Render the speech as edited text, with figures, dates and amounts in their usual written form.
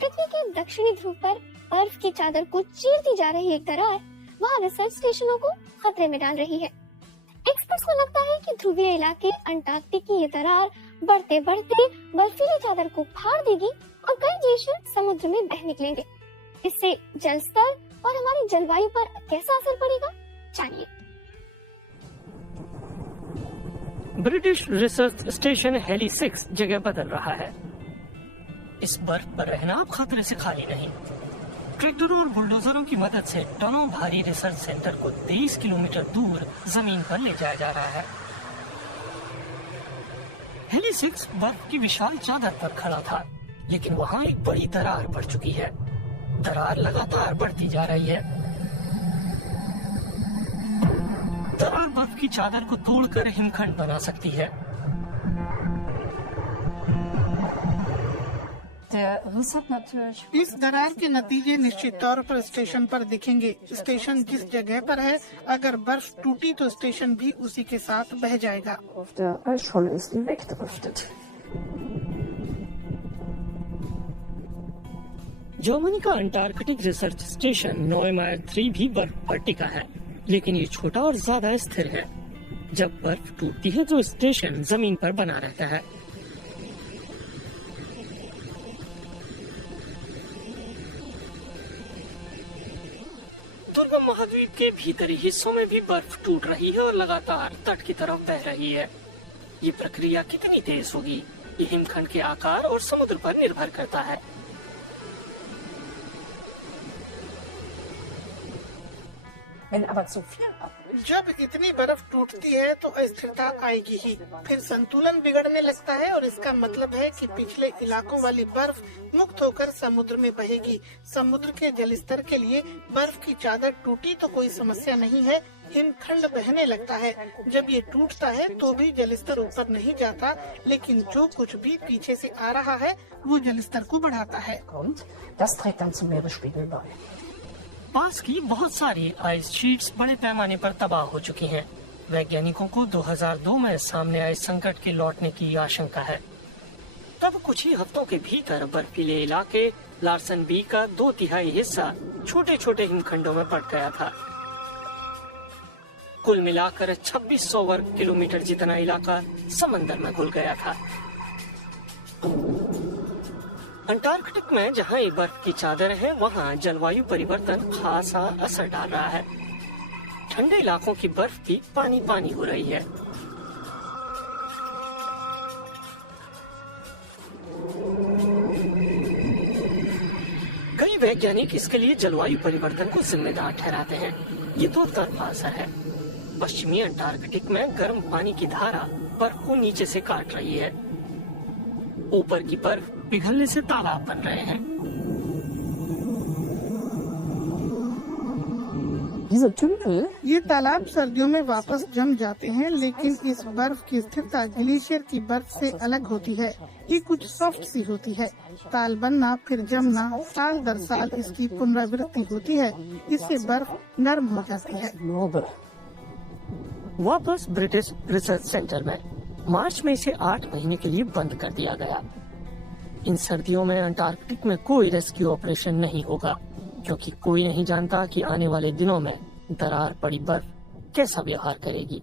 पृथ्वी के दक्षिणी ध्रुव पर बर्फ की चादर को चीरती जा रही एक दरार वहाँ रिसर्च स्टेशनों को खतरे में डाल रही है। एक्सपर्ट्स को लगता है कि ध्रुवीय इलाके अंटार्कटिक की ये दरार बढ़ते बढ़ते बर्फीली चादर को फाड़ देगी और कई ग्लेशियर समुद्र में बह निकलेंगे। इससे जल स्तर और हमारी जलवायु पर कैसा असर पड़ेगा, जानिए। ब्रिटिश रिसर्च स्टेशन हेली 6 जगह बदल रहा है। इस बर्फ पर रहना अब खतरे से खाली नहीं। ट्रैक्टरों और बुलडोजरों की मदद से टनों भारी रिसर्च सेंटर को 23 किलोमीटर दूर जमीन पर ले जाया जा रहा है। हेली 6 बर्फ की विशाल चादर पर खड़ा था, लेकिन वहाँ एक बड़ी दरार पड़ चुकी है। दरार लगातार बढ़ती जा रही है। दरार बर्फ की चादर को तोड़कर हिमखंड बना सकती है। इस दरार के नतीजे निश्चित तौर पर स्टेशन पर दिखेंगे। स्टेशन जिस जगह पर है, अगर बर्फ टूटी तो स्टेशन भी उसी के साथ बह जाएगा। जर्मनी का अंटार्कटिक रिसर्च स्टेशन नोएमायर 3 भी बर्फ पर टिका है, लेकिन ये छोटा और ज्यादा स्थिर है। जब बर्फ टूटती है तो स्टेशन जमीन पर बना रहता है। दुर्गम महाद्वीप के भीतरी हिस्सों में भी बर्फ टूट रही है और लगातार तट की तरफ बह रही है। ये प्रक्रिया कितनी तेज होगी, ये हिमखंड के आकार और समुद्र पर निर्भर करता है। जब इतनी बर्फ टूटती है तो अस्थिरता आएगी ही, फिर संतुलन बिगड़ने लगता है और इसका मतलब है कि पिछले इलाकों वाली बर्फ मुक्त होकर समुद्र में बहेगी। समुद्र के जलस्तर के लिए बर्फ की चादर टूटी तो कोई समस्या नहीं है, हिमखंड बहने लगता है। जब ये टूटता है तो भी जलस्तर ऊपर नहीं जाता, लेकिन जो कुछ भी पीछे से आ रहा है वो जलस्तर को बढ़ाता है। पास की बहुत सारी आइस शीट्स बड़े पैमाने पर तबाह हो चुकी हैं। वैज्ञानिकों को 2002 में सामने आए संकट के लौटने की आशंका है। तब कुछ ही हफ्तों के भीतर बर्फीले इलाके लार्सन बी का 2/3 हिस्सा छोटे छोटे हिमखंडों में बट गया था। कुल मिलाकर 2600 वर्ग किलोमीटर जितना इलाका समंदर में घुल गया था। अंटार्कटिक में जहाँ ये बर्फ की चादर है, वहाँ जलवायु परिवर्तन खासा असर डाल रहा है। ठंडे इलाकों की बर्फ भी पानी पानी हो रही है। कई वैज्ञानिक इसके लिए जलवायु परिवर्तन को जिम्मेदार ठहराते हैं। ये तो तरफा असर है। पश्चिमी अंटार्कटिक में गर्म पानी की धारा बर्फ को नीचे से काट रही है। ऊपर की बर्फ पिघलने से तालाब बन रहे हैं। ये तालाब सर्दियों में वापस जम जाते हैं, लेकिन इस बर्फ की स्थिरता ग्लेशियर की बर्फ से अलग होती है। ये कुछ सॉफ्ट सी होती है। ताल बनना फिर जमना, साल दर साल इसकी पुनरावृत्ति होती है। इससे बर्फ नरम हो जाती है। वापस ब्रिटिश रिसर्च सेंटर में मार्च में इसे 8 महीने के लिए बंद कर दिया गया। इन सर्दियों में अंटार्कटिक में कोई रेस्क्यू ऑपरेशन नहीं होगा, क्योंकि कोई नहीं जानता कि आने वाले दिनों में दरार पड़ी बर्फ कैसा व्यवहार करेगी।